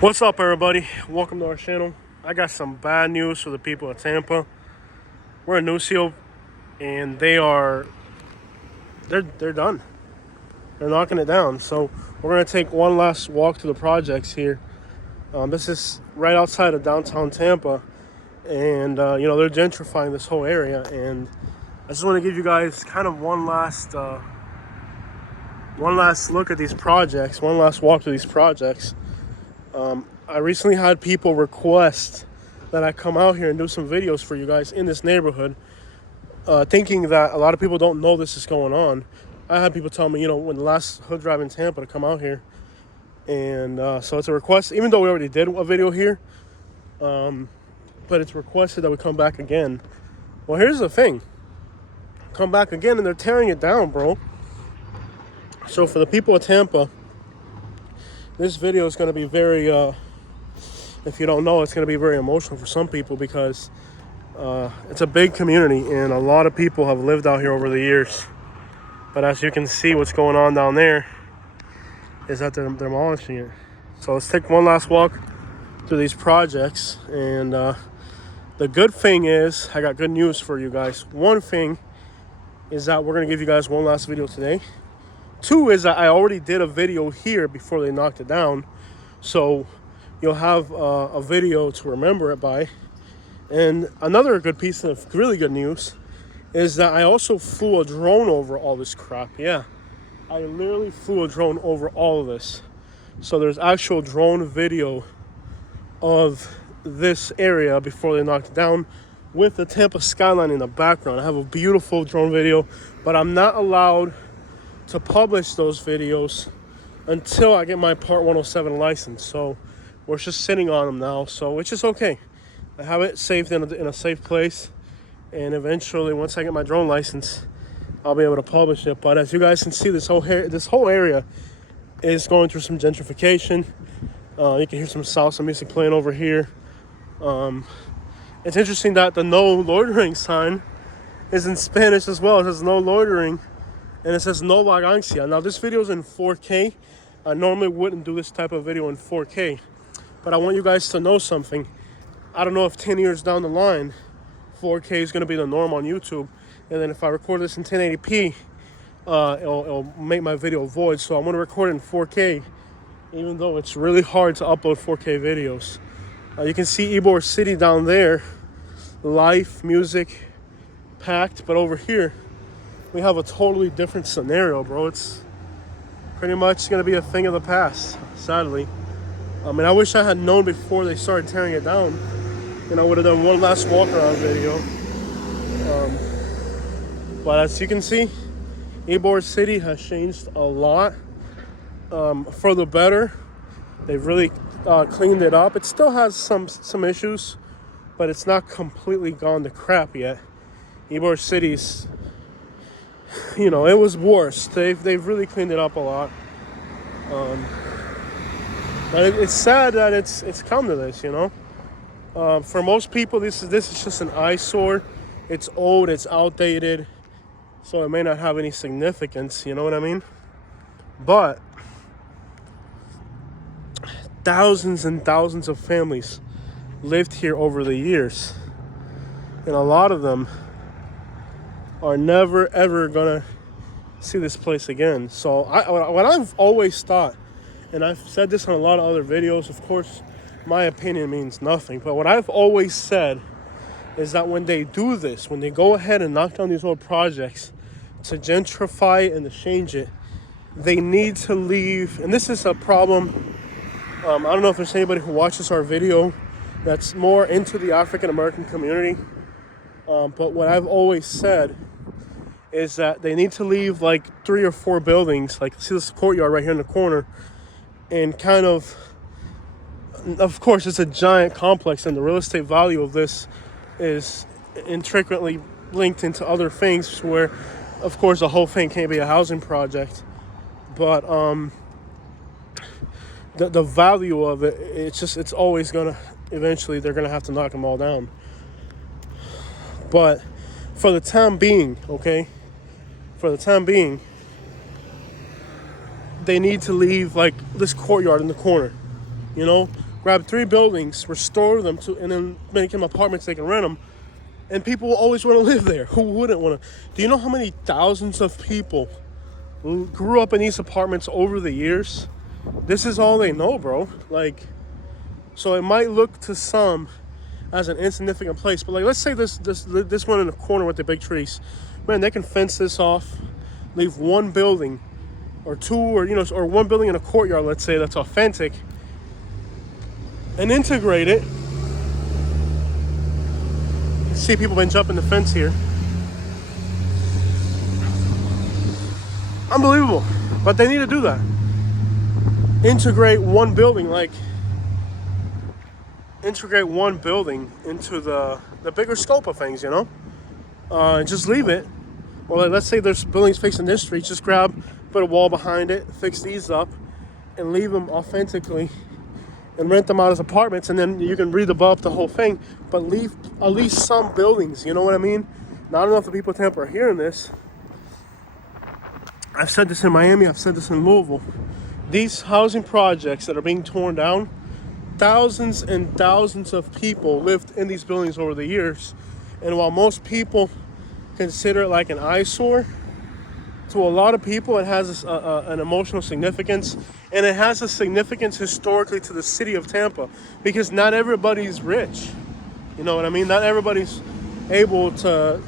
What's up, everybody? Welcome to our channel. I got some bad news for the people of Tampa. We're in Nuccio, and they're done. They're knocking it down. So we're gonna take one last walk to the projects here. This is right outside of downtown Tampa, and they're gentrifying this whole area. And I just want to give you guys kind of one last look at these projects, one last walk to these projects. I recently had people request that I come out here and do some videos for you guys in this neighborhood, thinking that a lot of people don't know this is going on. I had people tell me, when the last hood drive in Tampa, to come out here. And so it's a request, even though we already did a video here, but it's requested that we come back again. Well, here's the thing. Come back again, and they're tearing it down, bro. So for the people of Tampa, this video is going to be very, if you don't know, it's going to be very emotional for some people because it's a big community and a lot of people have lived out here over the years. But as you can see, what's going on down there is that they're demolishing it. So let's take one last walk through these projects. And the good thing is, I got good news for you guys. One thing is that we're going to give you guys one last video today. Two is that I already did a video here before they knocked it down. So you'll have a video to remember it by. And another good piece of really good news is that I also flew a drone over all this crap. Yeah, I literally flew a drone over all of this. So there's actual drone video of this area before they knocked it down with the Tampa skyline in the background. I have a beautiful drone video, but I'm not allowed to publish those videos until I get my Part 107 license. So we're just sitting on them now, so which is okay. I have it saved in a safe place, and eventually, once I get my drone license, I'll be able to publish it. But as you guys can see, this whole area is going through some gentrification. You can hear some salsa music playing over here. It's interesting that the no loitering sign is in Spanish as well. It says no loitering, and it says no vagancia. Now this video is in 4K. I normally wouldn't do this type of video in 4K, but I want you guys to know something. I don't know if 10 years down the line, 4K is going to be the norm on YouTube. And then if I record this in 1080p, it'll make my video void. So I'm going to record it in 4K, even though it's really hard to upload 4K videos. You can see Ybor City down there. Life, music, packed. But over here, we have a totally different scenario, bro. It's pretty much going to be a thing of the past, sadly. I wish I had known before they started tearing it down, and I would have done one last walk around video. But as you can see, Ybor City has changed a lot for the better. They've really cleaned it up. It still has some issues, but it's not completely gone to crap yet. Ybor City's, it was worse. They've really cleaned it up a lot. But it's sad that it's come to this, For most people, this is just an eyesore. It's old, it's outdated, so it may not have any significance, you know what I mean? But thousands and thousands of families lived here over the years, and a lot of them are never ever gonna see this place again. So what I've always thought, and I've said this on a lot of other videos, of course, my opinion means nothing. But what I've always said is that when they do this, when they go ahead and knock down these old projects to gentrify it and to change it, they need to leave. And this is a problem. I don't know if there's anybody who watches our video that's more into the African-American community. But what I've always said is that they need to leave like 3 or 4 buildings. Like, see this courtyard right here in the corner. And kind of course, it's a giant complex, and the real estate value of this is intricately linked into other things where, of course, the whole thing can't be a housing project. But the value of it, it's always going to, eventually, they're going to have to knock them all down. But for the time being, they need to leave like this courtyard in the corner. grab 3 buildings, restore them to, and then make them apartments they can rent them. And people will always want to live there. Who wouldn't want to? Do you know how many thousands of people grew up in these apartments over the years? This is all they know, bro. Like, so it might look to some as an insignificant place, but like, let's say this one in the corner with the big trees, man, they can fence this off, leave 1 building or 2, or or 1 building in a courtyard, let's say, that's authentic, and integrate it. See, people been jumping the fence here. Unbelievable. But they need to do that. Integrate 1 building, like integrate 1 building into the bigger scope of things, and just leave it. Or like, let's say there's buildings facing this street, just put a wall behind it, fix these up, and leave them authentically, and rent them out as apartments, and then you can redevelop the whole thing, but leave at least some buildings, you know what I mean? Now, I don't know if the people of Tampa are hearing this. I've said this in Miami, I've said this in Louisville. These housing projects that are being torn down, thousands and thousands of people lived in these buildings over the years. And while most people consider it like an eyesore, to a lot of people it has an emotional significance, and it has a significance historically to the city of Tampa, because not everybody's rich, you know what I mean? Not everybody's able to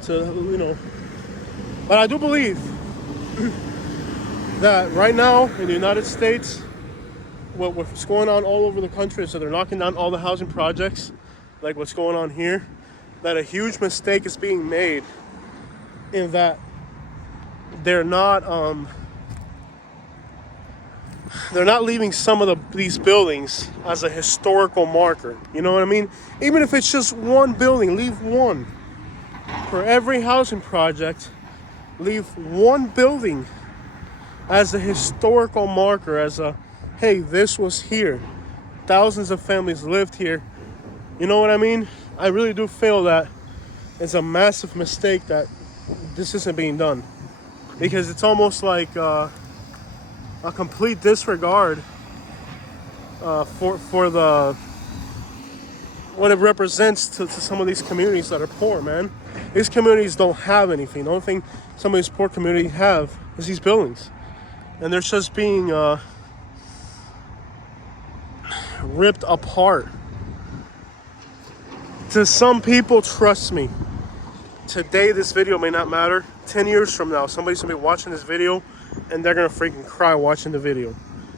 but I do believe that right now in the United States, what's going on all over the country is that they're knocking down all the housing projects, like what's going on here, that a huge mistake is being made in that they're not leaving some of these buildings as a historical marker. You know what I mean? Even if it's just 1 building, leave 1. For every housing project, leave 1 building as a historical marker, as a, hey, this was here. Thousands of families lived here. You know what I mean? I really do feel that it's a massive mistake that this isn't being done. Because it's almost like a complete disregard for the what it represents to some of these communities that are poor, man. These communities don't have anything. The only thing some of these poor communities have is these buildings. And they're just being ripped apart. To some people, trust me, today this video may not matter. 10 years from now, somebody's gonna be watching this video and they're gonna freaking cry watching the video,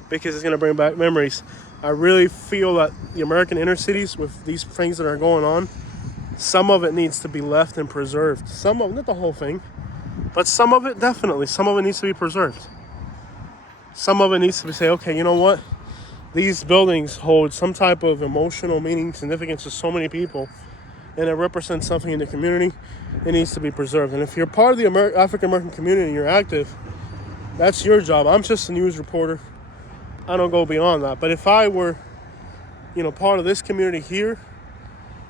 because it's gonna bring back memories. I really feel that the American inner cities, with these things that are going on, some of it needs to be left and preserved. Some of it, not the whole thing, but some of it, definitely, some of it needs to be preserved. Some of it needs to be say, okay, you know what? These buildings hold some type of emotional meaning, significance to so many people, and it represents something in the community. It needs to be preserved. And if you're part of the African American community and you're active, that's your job. I'm just a news reporter. I don't go beyond that. But if I were, part of this community here,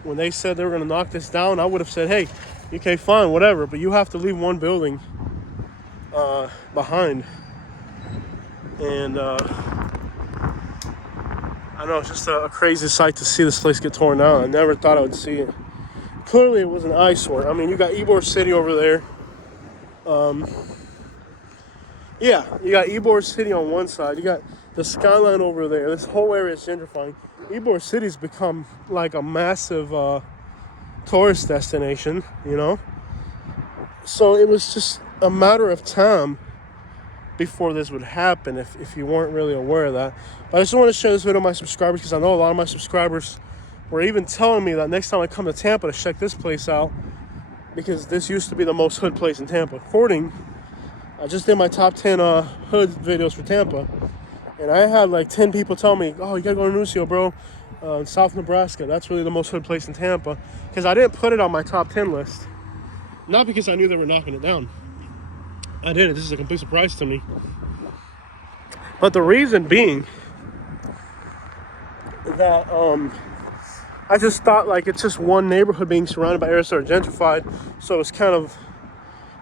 when they said they were going to knock this down, I would have said, hey, okay, fine, whatever, but you have to leave 1 building behind. And I know, it's just a crazy sight to see this place get torn down. I never thought I would see it. Clearly, it was an eyesore. I mean, you got Ybor City over there. You got Ybor City on one side. You got the skyline over there. This whole area is gentrifying. Ybor City's become like a massive tourist destination, So it was just a matter of time before this would happen, if you weren't really aware of that. But I just want to share this video with my subscribers, because I know a lot of my subscribers were even telling me that next time I come to Tampa to check this place out, because this used to be the most hood place in Tampa. I just did my top 10 hood videos for Tampa, and I had like 10 people tell me, oh, you gotta go to Nuccio, bro, in South Nebraska. That's really the most hood place in Tampa. Because I didn't put it on my top 10 list. Not because I knew they were knocking it down. I didn't. This is a complete surprise to me. But the reason being that I just thought like it's just one neighborhood being surrounded by areas that are gentrified, so it's kind of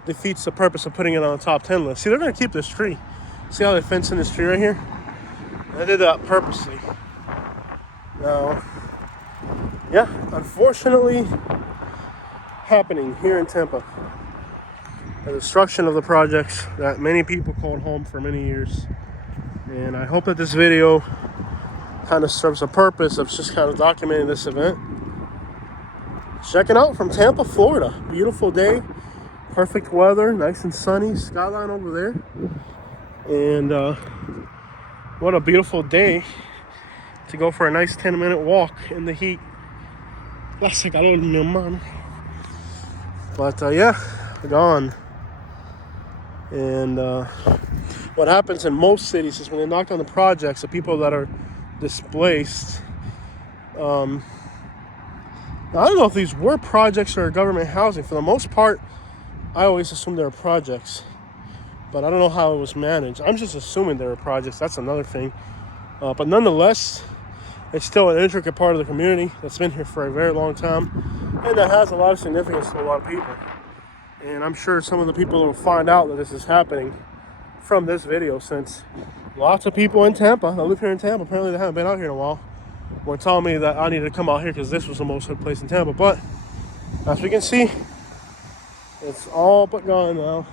defeats the purpose of putting it on the top 10 list. See, they're going to keep this tree. See how they fence in this tree right here? I did that purposely. Now, yeah, unfortunately happening here in Tampa. The destruction of the projects that many people called home for many years. And I hope that this video kind of serves a purpose of just kind of documenting this event. Checking out from Tampa, Florida. Beautiful day, perfect weather, nice and sunny, skyline over there. And what a beautiful day to go for a nice 10-minute walk in the heat. Last calor, mi hermano. But yeah, gone. And what happens in most cities is when they knock on the projects, the people that are displaced, I don't know if these were projects or government housing. For the most part, I always assumed they were projects, but I don't know how it was managed. I'm just assuming they were projects. That's another thing. But nonetheless, it's still an intricate part of the community that's been here for a very long time, and that has a lot of significance to a lot of people. And I'm sure some of the people will find out that this is happening from this video, since lots of people in Tampa that live here in Tampa, apparently they haven't been out here in a while, were telling me that I needed to come out here because this was the most hood place in Tampa. But as we can see, it's all but gone now.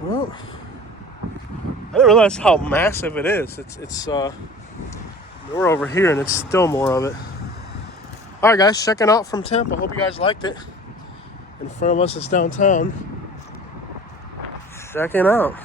Well, I didn't realize how massive it is. We're over here and it's still more of it. All right, guys, checking out from Tampa. Hope you guys liked it. In front of us is downtown. Checking out.